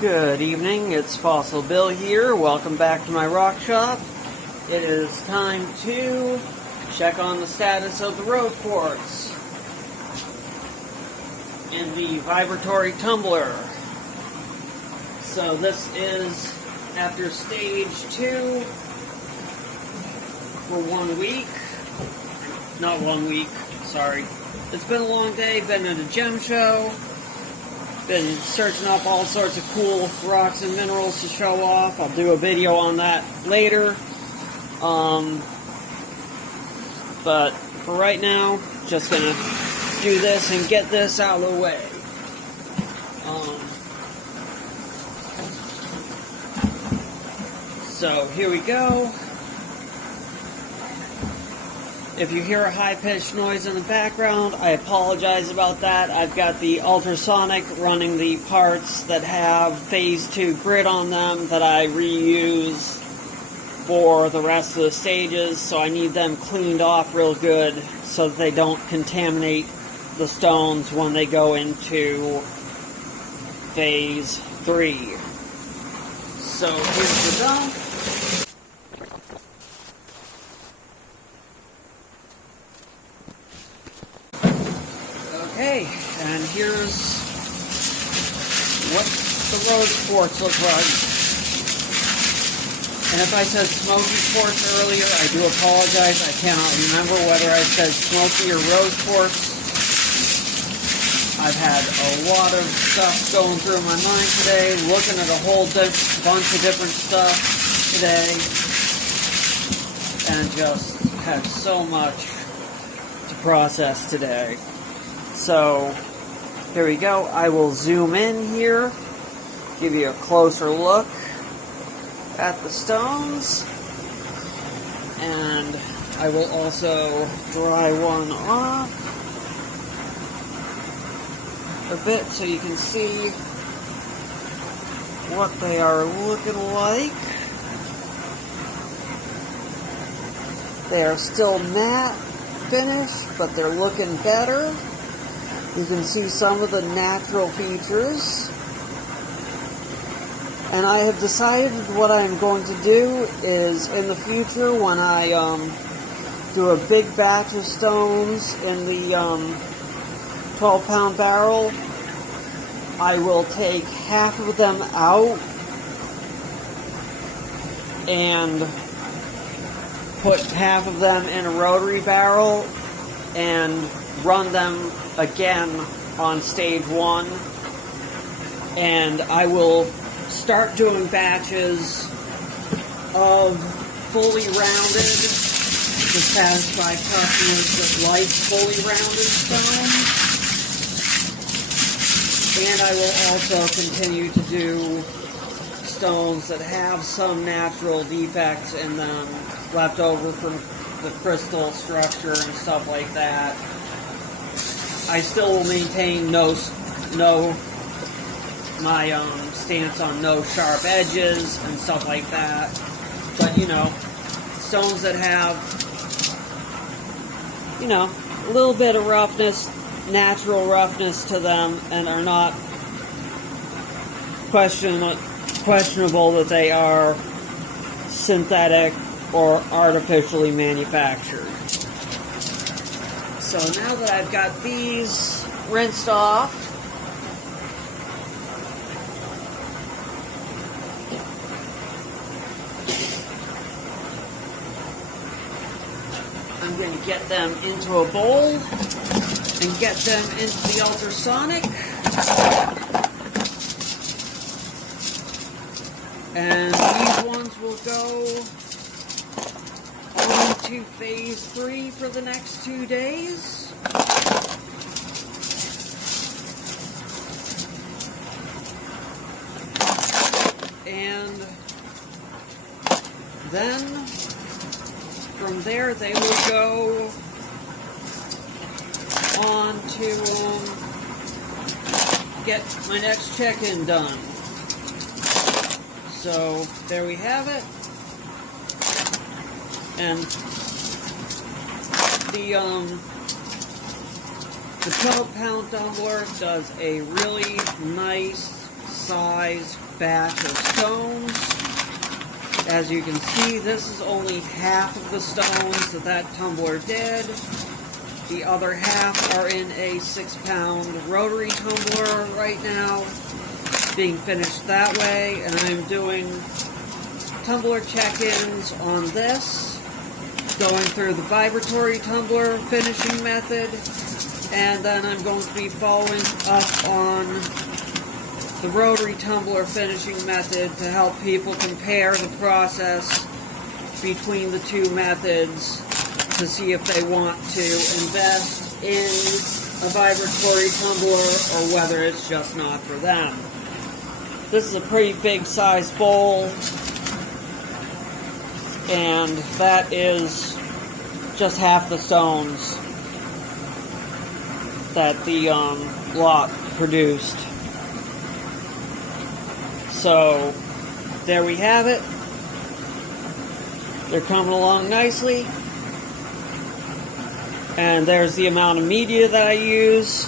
Good evening, it's Fossil Bill here. Welcome back to my rock shop. It is time to check on the status of the rose quartz in the vibratory tumbler. So this is after stage 2 for 1 week. Not 1 week, sorry. It's been a long day, been at a gem show. Been searching up all sorts of cool rocks and minerals to show off. I'll do a video on that later. But for right now, just gonna do this and get this out of the way. So here we go. If you hear a high-pitched noise in the background, I apologize about that. I've got the ultrasonic running the parts that have phase 2 grit on them that I reuse for the rest of the stages, so I need them cleaned off real good so that they don't contaminate the stones when they go into phase 3. So here's the dump. Okay, and here's what the rose quartz looks like. And if I said smoky quartz earlier, I do apologize. I cannot remember whether I said smoky or rose quartz. I've had a lot of stuff going through my mind today, looking at a whole bunch of different stuff today, and just had so much to process today. So, here we go. I will zoom in here, give you a closer look at the stones, and I will also dry one off a bit so you can see what they are looking like. They are still matte finish, but they're looking better. You can see some of the natural features. And I have decided what I'm going to do is in the future when I do a big batch of stones in the 12-pound barrel, I will take half of them out and put half of them in a rotary barrel and run them again on stage 1, and I will start doing batches of fully rounded to satisfy customers that like fully rounded stones, and I will also continue to do stones that have some natural defects in them left over from the crystal structure and stuff like that. I still will maintain my stance on no sharp edges and stuff like that. But, stones that have, a little bit of roughness, natural roughness to them, and are not questionable that they are synthetic or artificially manufactured. So now that I've got these rinsed off, I'm going to get them into a bowl and get them into the ultrasonic. And these ones will go to phase 3 for the next 2 days. And then from there they will go on to get my next check-in done. So there we have it. And the 12-pound tumbler does a really nice sized batch of stones. As you can see, this is only half of the stones that tumbler did. The other half are in a 6-pound rotary tumbler right now, being finished that way, and I'm doing tumbler check-ins on this, going through the vibratory tumbler finishing method, and then I'm going to be following up on the rotary tumbler finishing method to help people compare the process between the two methods to see if they want to invest in a vibratory tumbler or whether it's just not for them. This is a pretty big size bowl, and that is just half the stones that the lot produced. So there we have it. They're coming along nicely. And there's the amount of media that I use.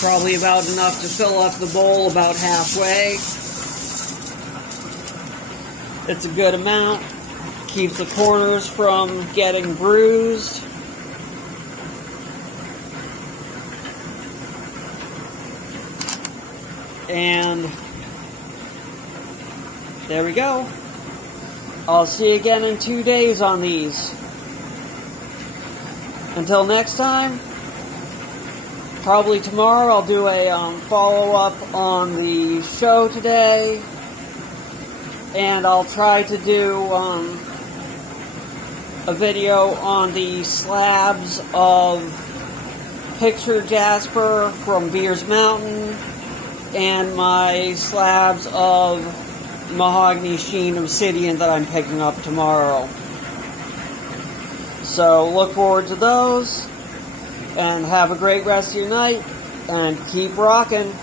Probably about enough to fill up the bowl about halfway. It's a good amount. Keeps the corners from getting bruised. And there we go. I'll see you again in 2 days on these. Until next time, probably tomorrow I'll do a follow-up on the show today. And I'll try to do a video on the slabs of picture jasper from Beers Mountain and my slabs of mahogany sheen obsidian that I'm picking up tomorrow. So look forward to those, and have a great rest of your night, and keep rocking.